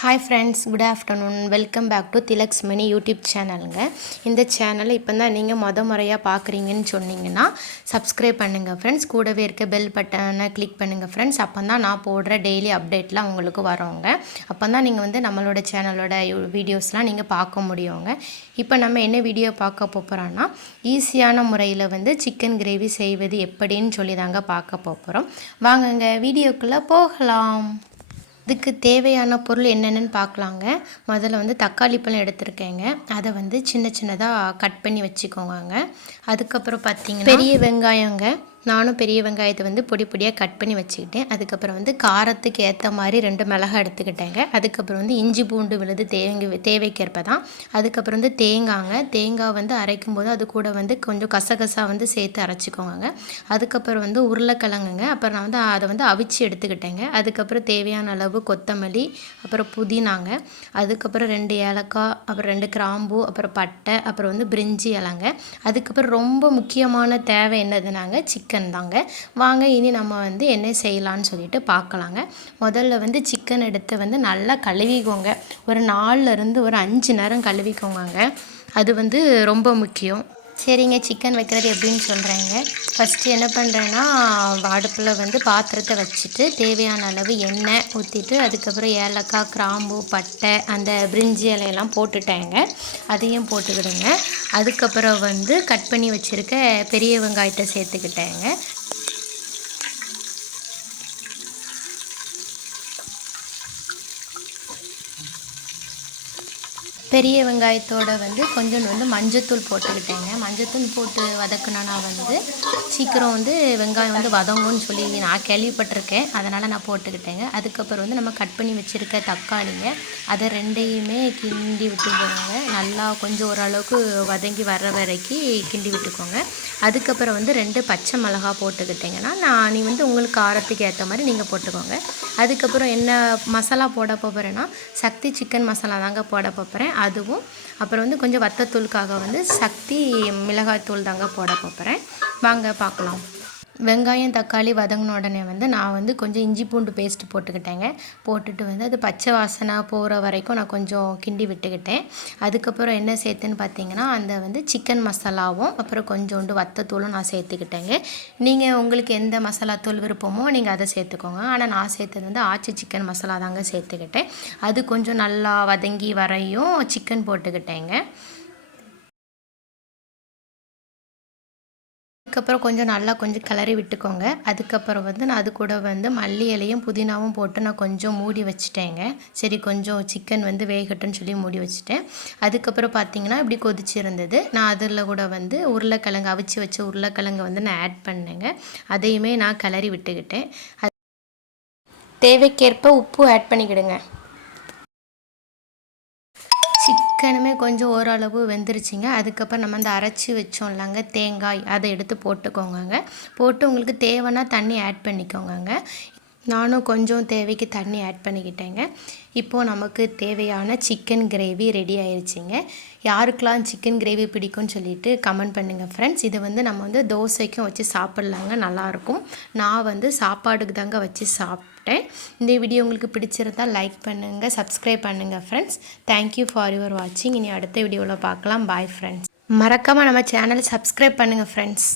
Hi friends, good afternoon. Welcome back to Tilaks mini YouTube சேனலுங்க. இந்த சேனலை இப்போ தான் நீங்கள் முறையாக பார்க்குறீங்கன்னு சொன்னீங்கன்னா சப்ஸ்கிரைப் பண்ணுங்கள் ஃப்ரெண்ட்ஸ். கூடவே இருக்க பெல் பட்டனை கிளிக் பண்ணுங்கள் ஃப்ரெண்ட்ஸ். அப்போ தான் நான் போடுற டெய்லி அப்டேட்லாம் உங்களுக்கு வரோங்க. அப்போ தான் நீங்கள் வந்து நம்மளோட சேனலோட வீடியோஸ்லாம் நீங்கள் பார்க்க முடியுங்க. இப்போ நம்ம என்ன வீடியோ பார்க்க போகிறோன்னா, ஈஸியான முறையில் வந்து சிக்கன் கிரேவி செய்வது எப்படின்னு சொல்லி தாங்க பார்க்க போகிறோம். வாங்கங்க வீடியோக்குள்ளே போகலாம். இதுக்கு தேவையான பொருள் என்னென்னு பார்க்கலாங்க. முதல்ல வந்து தக்காளி பழம் எடுத்துருக்கேங்க. அதை வந்து சின்ன சின்னதாக கட் பண்ணி வச்சுக்கோங்க. அதுக்கப்புறம் பார்த்திங்கன்னா பெரிய வெங்காயங்க. நானும் பெரிய வெங்காயத்தை வந்து பொடி பொடியாக கட் பண்ணி வச்சுக்கிட்டேன். அதுக்கப்புறம் வந்து காரத்துக்கு ஏற்ற மாதிரி 2 மிளகாய் எடுத்துக்கிட்டேங்க. அதுக்கப்புறம் வந்து இஞ்சி பூண்டு விழுது தேவைக்கேற்ப தான். அதுக்கப்புறம் வந்து தேங்காய் வந்து அரைக்கும் போது அது கூட வந்து கொஞ்சம் கசகசா வந்து சேர்த்து அரைச்சிக்கோங்க. அதுக்கப்புறம் வந்து உருளைக்கிழங்குங்க. அப்புறம் நான் வந்து அதை வந்து அவிச்சு எடுத்துக்கிட்டேங்க. அதுக்கப்புறம் தேவையான அளவு கொத்தமல்லி, அப்புறம் புதினாங்க. அதுக்கப்புறம் 2 ஏலக்காய், அப்புறம் 2 கிராம்பு, அப்புறம் பட்டை, அப்புறம் வந்து பிரிஞ்சி இலைங்க. அதுக்கப்புறம் ரொம்ப முக்கியமான தேவை என்னதுனாங்க சிக்கன் தாங்க. வாங்க இனி நம்ம வந்து என்ன செய்யலான்னு சொல்லிட்டு பார்க்கலாங்க. முதல்ல வந்து சிக்கன் எடுத்து வந்து நல்லா கழுவிக்கோங்க. ஒரு 4லேருந்து ஒரு 5 நேரம் கழுவிக்கோங்க. அது வந்து ரொம்ப முக்கியம். சரிங்க, சிக்கன் வைக்கிறது எப்படின்னு சொல்கிறேங்க. ஃபஸ்ட்டு என்ன பண்ணுறேன்னா, அடுப்பில் வந்து பாத்திரத்தை வச்சுட்டு தேவையான அளவு எண்ணெய் ஊற்றிட்டு, அதுக்கப்புறம் ஏலக்காய், கிராம்பு, பட்டை, அந்த பிரிஞ்சி இலையெல்லாம் போட்டுட்டேங்க. அதையும் போட்டுக்கிடுங்க. அதுக்கப்புறம் வந்து கட் பண்ணி வச்சுருக்க பெரிய வெங்காயத்தை சேர்த்துக்கிட்டேங்க. பெரிய வெங்காயத்தோடு வந்து கொஞ்சம் வந்து மஞ்சத்தூள் போட்டுக்கிட்டேங்க. மஞ்சத்தூள் போட்டு வதக்குனா வந்து சீக்கிரம் வந்து வெங்காயம் வந்து வதங்கும்னு சொல்லி நான் கேள்விப்பட்டிருக்கேன். அதனால் நான் போட்டுக்கிட்டேங்க. அதுக்கப்புறம் வந்து நம்ம கட் பண்ணி வச்சுருக்க தக்காளிங்க, அதை 2யுமே கிண்டி விட்டுக்கோங்க. நல்லா கொஞ்சம் ஓரளவுக்கு வதங்கி வர்ற வரைக்கும் கிண்டி விட்டுக்கோங்க. அதுக்கப்புறம் வந்து 2 பச்சை மிளகா போட்டுக்கிட்டேங்கன்னா, நீ வந்து உங்களுக்கு காரத்துக்கு ஏற்ற மாதிரி நீங்கள் போட்டுக்கோங்க. அதுக்கப்புறம் என்ன மசாலா போட போகிறேன்னா, சக்தி சிக்கன் மசாலா தாங்க போட போகிறேன். அதுவும் அப்புறம் வந்து கொஞ்சம் வத்தத்தூளுக்காக வந்து சக்தி மிளகாய்த்தூள் தாங்க போட போகிறேன். வாங்க பார்க்கலாம். வெங்காயம் தக்காளி வதங்கின உடனே வந்து நான் வந்து கொஞ்சம் இஞ்சி பூண்டு பேஸ்ட்டு போட்டுக்கிட்டேங்க. போட்டுட்டு வந்து அது பச்சை வாசனை போகிற வரைக்கும் நான் கொஞ்சம் கிண்டி விட்டுக்கிட்டேன். அதுக்கப்புறம் என்ன சேர்த்துன்னு பார்த்தீங்கன்னா, அந்த வந்து சிக்கன் மசாலாவும் அப்புறம் கொஞ்சோண்டு வத்தத்தூளும் நான் சேர்த்துக்கிட்டேங்க. நீங்கள் உங்களுக்கு எந்த மசாலா தூள் விருப்பமோ நீங்கள் அதை சேர்த்துக்கோங்க. ஆனால் நான் சேர்த்தது வந்து ஆச்சி சிக்கன் மசாலா தாங்க சேர்த்துக்கிட்டேன். அது கொஞ்சம் நல்லா வதங்கி வரையும் சிக்கன் போட்டுக்கிட்டேங்க. அதுக்கப்புறம் கொஞ்சம் நல்லா கிளறி விட்டுக்கோங்க. அதுக்கப்புறம் வந்து நான் அது கூட வந்து மல்லி இலையும் புதினாவும் போட்டு நான் கொஞ்சம் மூடி வச்சுட்டேங்க. சரி, கொஞ்சம் சிக்கன் வந்து வேகட்டும்னு சொல்லி மூடி வச்சுட்டேன். அதுக்கப்புறம் பார்த்திங்கன்னா இப்படி கொதிச்சிருந்தது. நான் அதில் கூட வந்து உருளைக்கிழங்கு அவிச்சு வச்ச உருளைக்கிழங்கு வந்து நான் ஆட் பண்ணேங்க. அதையுமே நான் கிளறி விட்டுக்கிட்டேன். தேவைக்கேற்ப உப்பு ஆட் பண்ணிக்கிடுங்க. சிக்கனுமே கொஞ்சம் ஓரளவு வெந்துருச்சுங்க. அதுக்கப்புறம் நம்ம அந்த அரைச்சி வச்சோம்லங்க தேங்காய், அதை எடுத்து போட்டுக்கோங்க. போட்டு உங்களுக்கு தேவைன்னா தண்ணி ஆட் பண்ணிக்கோங்க. நானும் கொஞ்சம் தேவைக்கு தண்ணி ஆட் பண்ணிக்கிட்டேங்க. இப்போது நமக்கு தேவையான சிக்கன் கிரேவி ரெடி ஆயிடுச்சுங்க. யாருக்கெல்லாம் சிக்கன் கிரேவி பிடிக்கும்னு சொல்லிட்டு கமெண்ட் பண்ணுங்கள் ஃப்ரெண்ட்ஸ். இது வந்து நம்ம வந்து தோசைக்கும் வச்சு சாப்பிட்லாங்க, நல்லாயிருக்கும். நான் வந்து சாப்பாடுக்கு தாங்க வச்சு சாப்பிட்டேன். இந்த வீடியோ உங்களுக்கு பிடிச்சிருந்தால் லைக் பண்ணுங்கள், சப்ஸ்கிரைப் பண்ணுங்கள் ஃப்ரெண்ட்ஸ். தேங்க்யூ ஃபார் யுவர் வாட்சிங். இனி அடுத்த வீடியோவில் பார்க்கலாம். Bye friends. மறக்காமல் நம்ம சேனலை சப்ஸ்கிரைப் பண்ணுங்கள் ஃப்ரெண்ட்ஸ்.